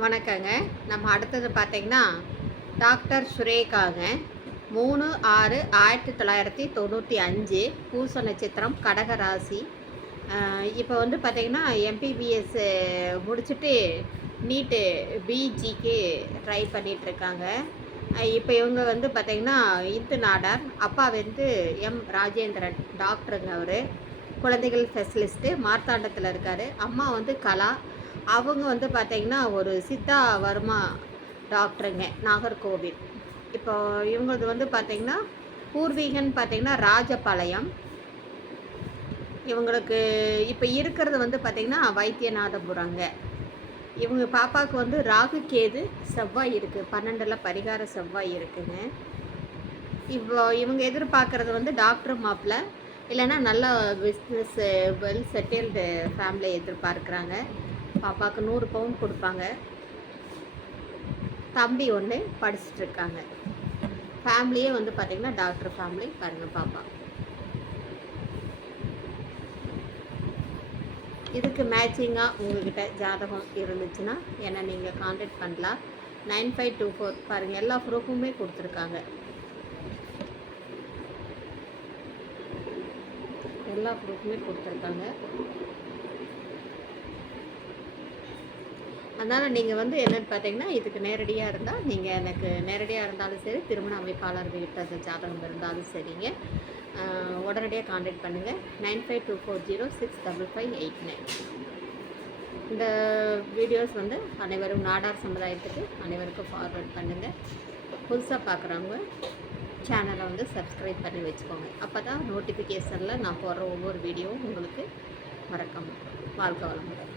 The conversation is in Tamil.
வணக்கங்க. நம்ம அடுத்தது பார்த்தீங்கன்னா டாக்டர் சுரேகாங்க. மூணு ஆறு ஆயிரத்தி தொள்ளாயிரத்தி தொண்ணூற்றி அஞ்சு பூச நட்சத்திரம் கடகராசி இப்போ வந்து பார்த்தீங்கன்னா எம்பிபிஎஸ் முடிச்சுட்டு நீட்டு பிஜிக்கு ட்ரை பண்ணிகிட்ருக்காங்க இப்போ இவங்க வந்து பார்த்தீங்கன்னா இந்து நாடார். அப்பா வந்து எம் ராஜேந்திரன் டாக்டருங்க அவர். குழந்தைகள் ஸ்பெஷலிஸ்ட்டு மார்த்தாண்டத்தில் இருக்கார். அம்மா வந்து கலா அவங்க வந்து பார்த்தீங்கன்னா ஒரு சித்தா வர்மா டாக்டருங்க நாகர்கோவில். இப்போ இவங்களது வந்து பார்த்தீங்கன்னா பூர்வீகன்னு பார்த்தீங்கன்னா ராஜபாளையம். இவங்களுக்கு இப்போ இருக்கிறது வந்து பார்த்தீங்கன்னா வைத்தியநாதபுரங்க. இவங்க பாப்பாவுக்கு வந்து ராகு கேது செவ்வாய் இருக்குது பன்னெண்டில் பரிகார செவ்வாய் இருக்குங்க. இப்போ இவங்க எதிர்பார்க்குறது வந்து டாக்டர் மாப்பிள்ள இல்லைன்னா நல்ல பிஸ்னஸ் வெல் செட்டில்டு ஃபேமிலியை எதிர்பார்க்குறாங்க. பாப்பாவுக்கு நூறு பவுன் கொடுப்பாங்க. தம்பி ஒன்று படிச்சுட்டு இருக்காங்க ஃபேமிலியே வந்து பார்த்திங்கன்னா டாக்டர் ஃபேமிலி பாருங்கள் பாப்பா. இதுக்கு மேட்சிங்காக உங்கள்கிட்ட ஜாதகம் இருந்துச்சுன்னா என்னை நீங்கள் காண்டாக்ட் பண்ணலாம். நைன் ஃபைவ் டூ ஃபோர் பாருங்கள் எல்லா ப்ரூஃபுமே கொடுத்துருக்காங்க. எல்லா ப்ரூஃபுமே கொடுத்துருக்காங்க. அதனால் நீங்கள் வந்து என்னென்னு பார்த்தீங்கன்னா இதுக்கு நேரடியாக இருந்தால் நீங்கள் எனக்கு நேரடியாக இருந்தாலும் சரி திருமண அமைப்பாளர் வீட்டு ஜாதகம் இருந்தாலும் சரிங்க. உடனடியாக காண்டாக்ட் பண்ணுங்கள் nine five two four zero six double five eight nine. இந்த வீடியோஸ் வந்து அனைவரும் நாடார் சமுதாயத்துக்கு அனைவருக்கும் ஃபார்வர்ட் பண்ணுங்கள் புதுசாக பார்க்குறவங்க சேனலை வந்து சப்ஸ்கிரைப் பண்ணி வச்சுக்கோங்க. அப்போ தான் நோட்டிஃபிகேஷனில் நான் போடுற ஒவ்வொரு வீடியோவும் உங்களுக்கு மறக்காமல் வாழ்க்கை வளமுடன்.